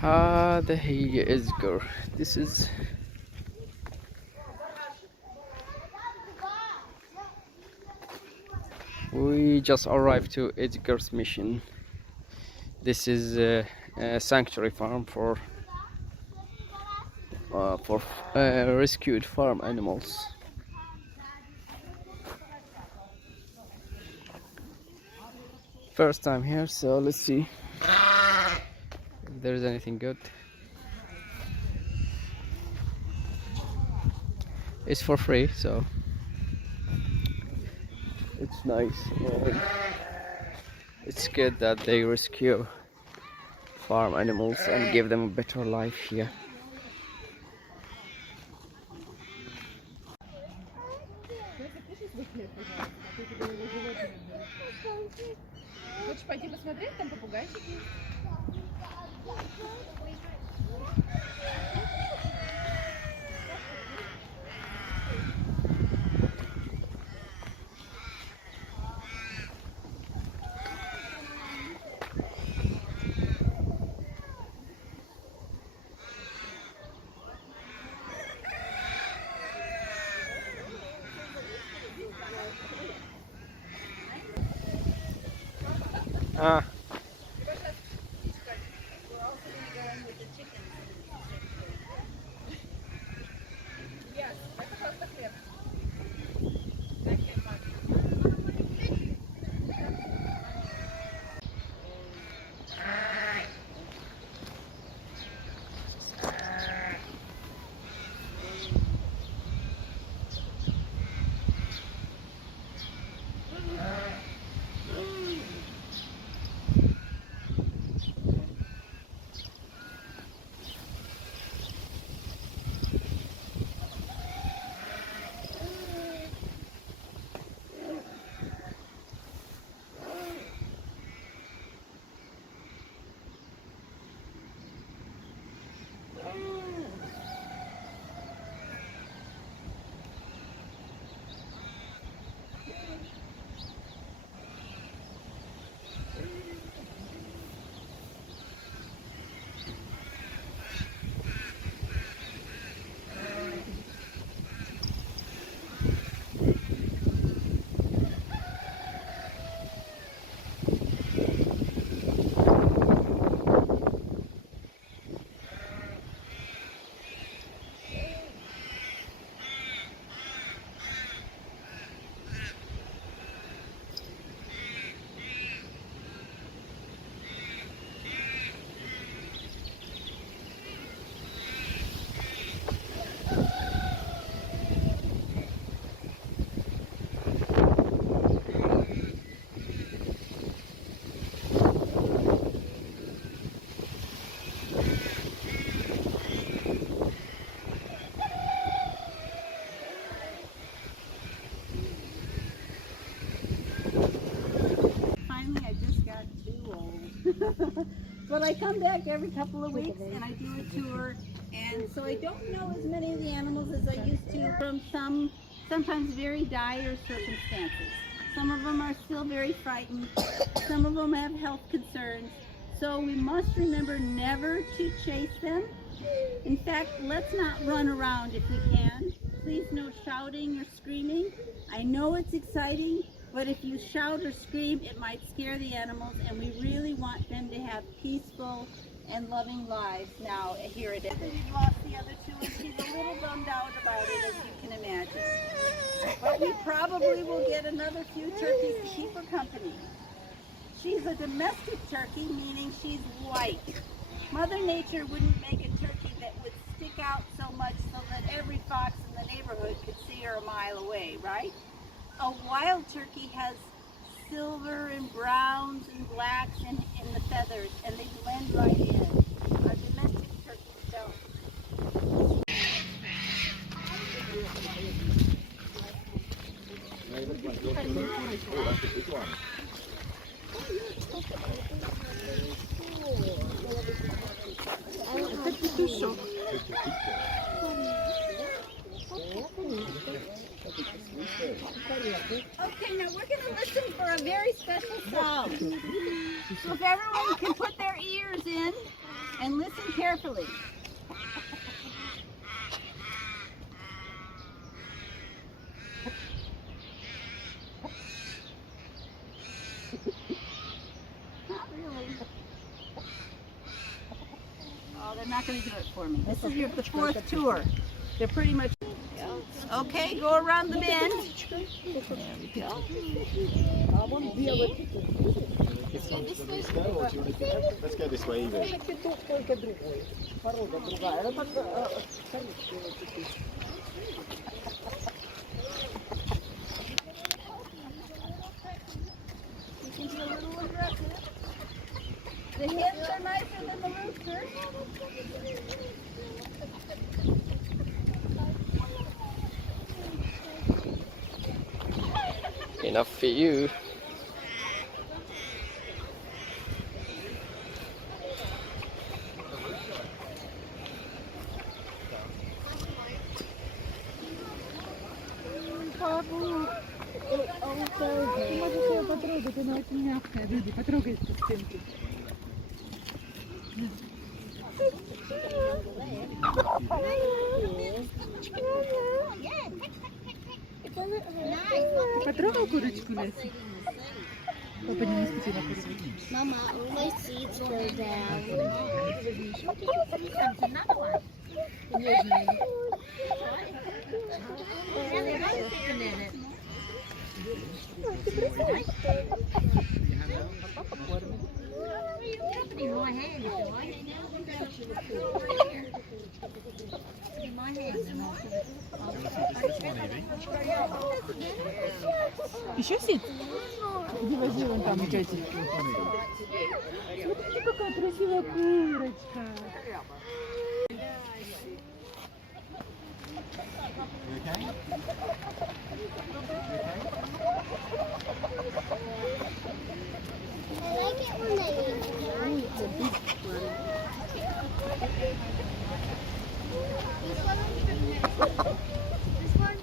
هذا هي Edgar. This is we just arrived to Edgar's mission. This is a sanctuary farm for rescued farm animals. First time here, so let's see if there's anything good. It's for free, so it's nice. And it's good that they rescue farm animals and give them a better life here. Хочешь пойти посмотреть, там попугайчики есть? Ah. But I come back every couple of weeks and I do a tour, and so I don't know as many of the animals as I used to from sometimes very dire circumstances. Some of them are still very frightened. Some of them have health concerns. So we must remember never to chase them. In fact, let's not run around if we can. Please no shouting or screaming. I know it's exciting, but if you shout or scream, it might scare the animals, and we really want them to have peaceful and loving lives now here at Edgar. We've lost the other two, and she's a little bummed out about it, as you can imagine. But we probably will get another few turkeys to keep her company. She's a domestic turkey, meaning she's white. Mother Nature wouldn't make a turkey that would stick out so much so that every fox in the neighborhood could see her a mile away, right? A wild turkey has silver and browns and blacks in the feathers, and they blend right in. Our domestic turkeys don't. Okay, now we're going to listen for a very special sound. So if everyone can put their ears in, and listen carefully. Not really. Oh, they're not going to do it for me. This is the fourth tour. They're pretty much... Okay, go around the bend. There we go. Let's go this way, Evie. You can be a little aggressive. The hens are nicer than the roosters. Enough for you. Можешь ее потрогать, она очень мягкая. Люди, потрогай эту стенку. Ты потрогал курочку, Леся? Папа не специально потрогал. Mama, all my seeds go down. Еще сид? Иди возьми вон там, дядя. Смотрите, какая красивая курочка. I like it when they eat. It's a big one. This one?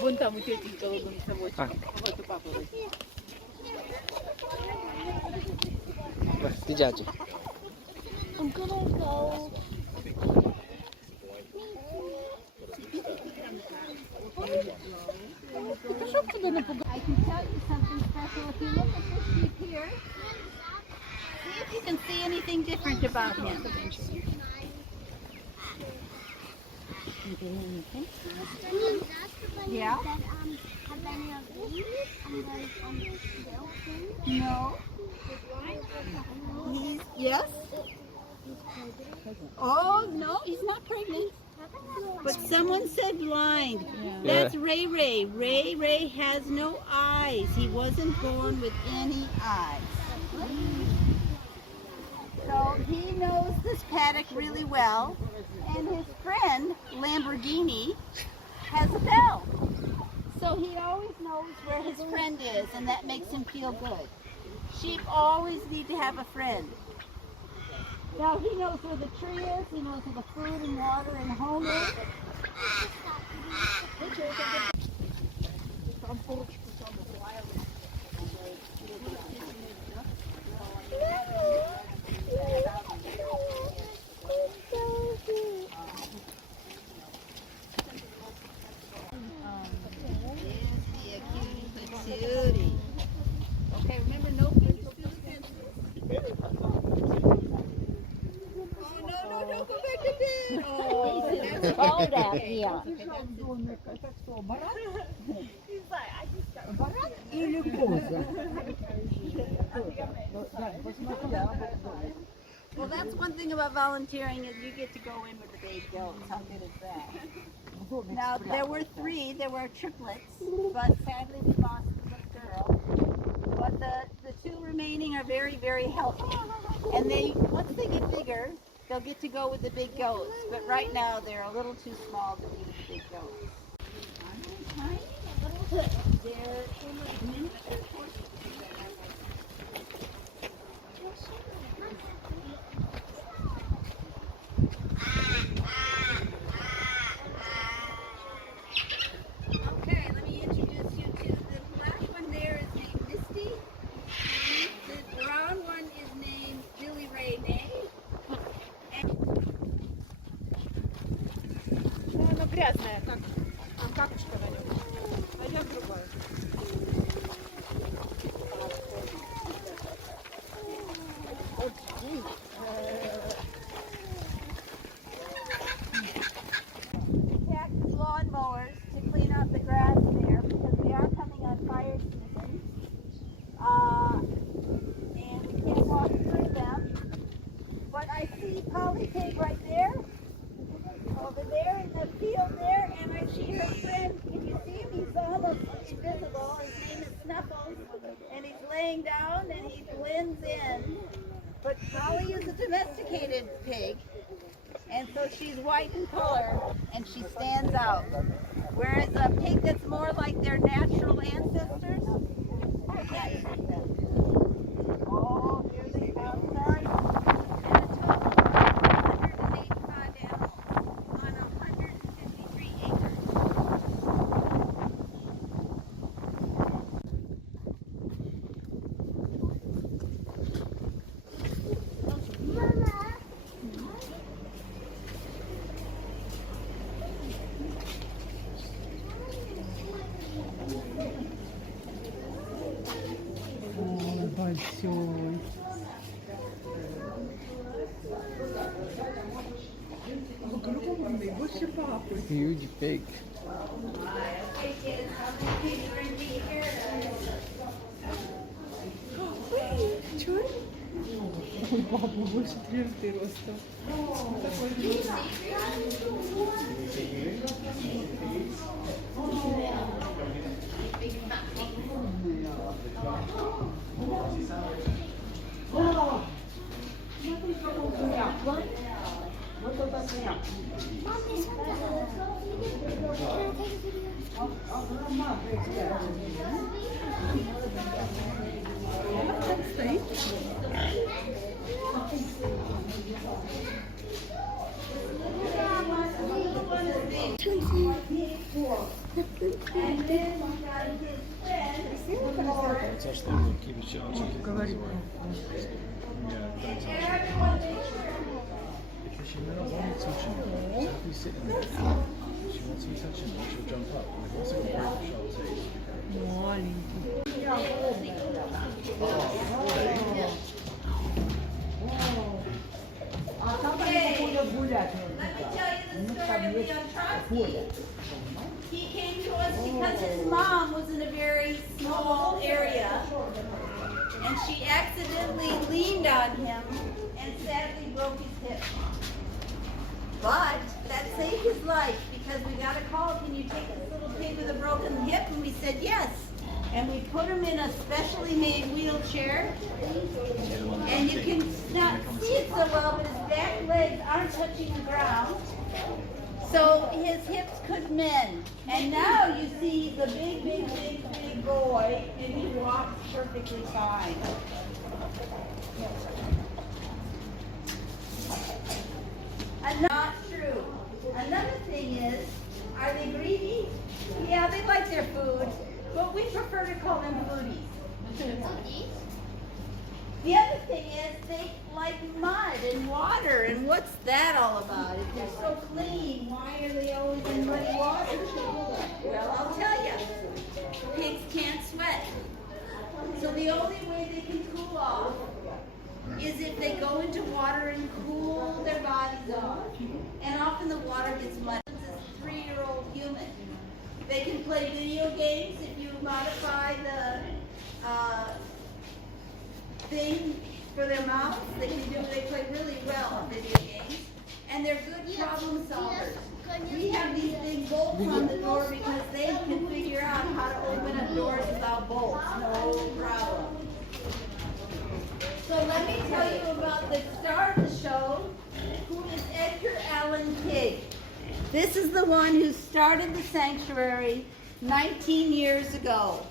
Вон там у тети голубым совочком. Вот у папы. Иди, дядя. I'm gonna go. I can tell you something special. If you look at this sheep here, see if you can see anything different about him. Yeah? Have any of these and those still things? No. Yes? Oh, no, he's not pregnant. But someone said blind. That's Ray Ray. Ray Ray has no eyes. He wasn't born with any eyes. So he knows this paddock really well. And his friend, Lamborghini, has a bell. So he always knows where his friend is, and that makes him feel good. Sheep always need to have a friend. Now he knows where the tree is, he knows where the food and water and home is. Okay, remember no fences to the fences. Oh no, go back to bed. Oh, that's Cold out here. Или коза. Well, that's one thing about volunteering is you get to go in with the big goats. How good is that? Now, there were triplets, but sadly we lost the girl. But the two remaining are very, very healthy. And once they get bigger, they'll get to go with the big goats. But right now, they're a little too small to be with the big goats. They're miniature horses. грязная, как какушка на нем. Пойдем другое. Cactus lawnmowers to clean up the grass there because we are coming on fire season. And we can't walk through them. But I see Polly Pig right there, over there in the field there, and I see her friend. Can you see him? He's almost invisible. His name is Snuffles, and he's laying down and he blends in. But Polly is a domesticated pig, and so she's white in color, and she stands out. Whereas a pig that's more like their natural ancestors, I can't see them. Oh, here they come. Sorry. And a total of 185 animals on 153 acres. Большой. Огромный, больше папы. Huge pig. Чё? Ой, папа, больше 3 роста. Такой стоит. That's actually keep it short. Говорит. Because she may not want to touch him. She'll be sitting there. She wants you touching her, she'll jump up. And if also got very sharp teeth. Маленький. Okay. Let me tell you the story of Leon Trotsky. He came to us because his mom was in a very small area, and she accidentally leaned on him and sadly broke his hip. But that saved his life because we got a call, can you take this little pig with a broken hip? And we said yes. And we put him in a specially made wheelchair. And you can not see it so well, but his back legs aren't touching the ground. So his hips could mend. And now you see the big boy, and he walks perfectly fine. Not true. Another thing is, are they greedy? Yeah, they like their food, but we prefer to call them foodies. The other thing is, they like mud and water, and what's that all about? If they're so clean, why are they always in muddy water? Well, I'll tell you, pigs can't sweat. So the only way they can cool off is if they go into water and cool their bodies off. And often the water gets muddy. This is a 3-year-old human. They can play video games if you modify the thing for their mouths. They play really well on video games. And they're good problem solvers. We have these big bolts on the door because they can figure out how to open up doors without bolts. No problem. So let me tell you about the star of the show, who is Edgar Allan Pig. This is the one who started the sanctuary 19 years ago.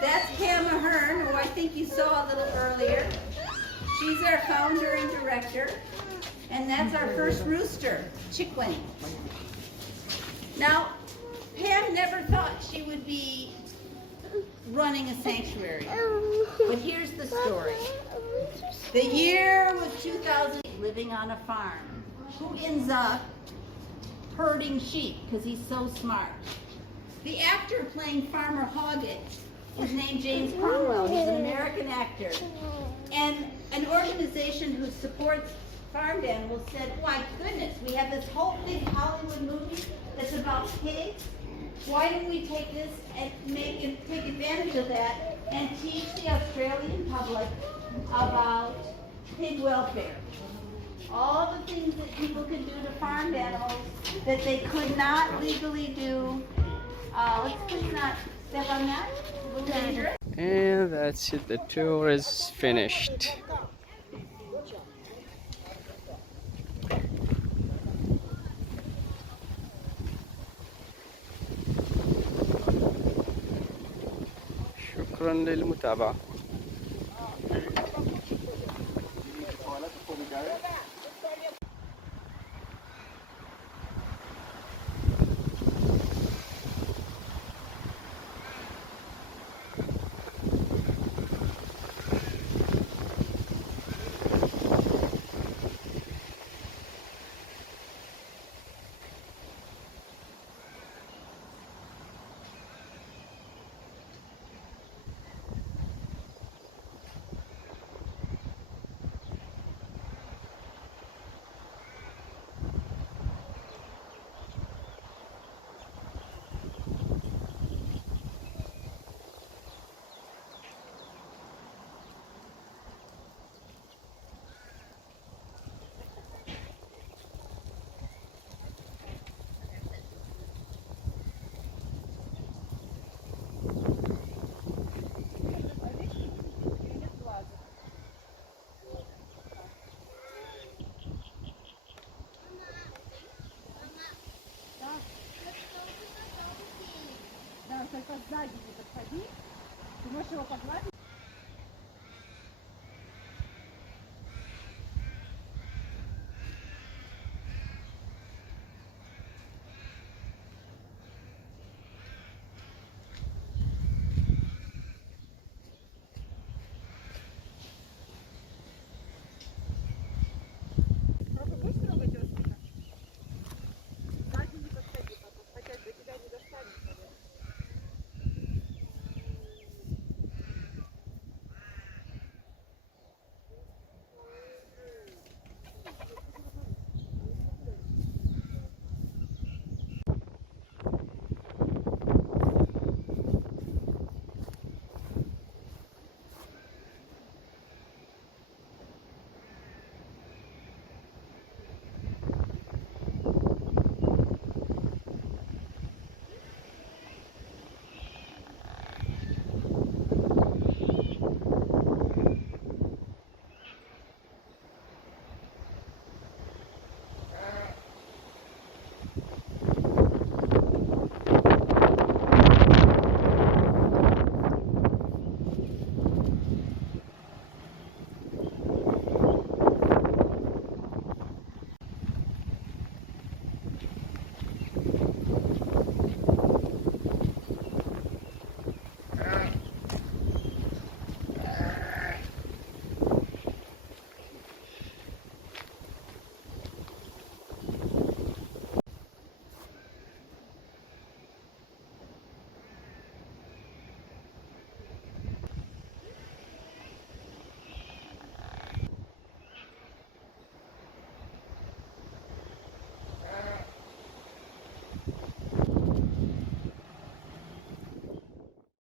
That's Pam Ahern, who I think you saw a little earlier. She's our founder and director. And that's our first rooster, Chickwin. Now, Pam never thought she would be running a sanctuary. But here's the story. The year was 2000, living on a farm. Who ends up herding sheep because he's so smart. The actor playing Farmer Hoggett is named James Cromwell. He's an American actor. And an organization who supports farmed animals said, "My goodness, we have this whole big Hollywood movie that's about pigs. Why don't we take this and take advantage of that and teach the Australian public about pig welfare? All the things that people can do to farmed animals that they could not legally do. Let's please not step on that. A little dangerous." And that's it, the tour is finished. شكرا للمتابعة. Да, только сзади не подходи. Ты можешь его погладить?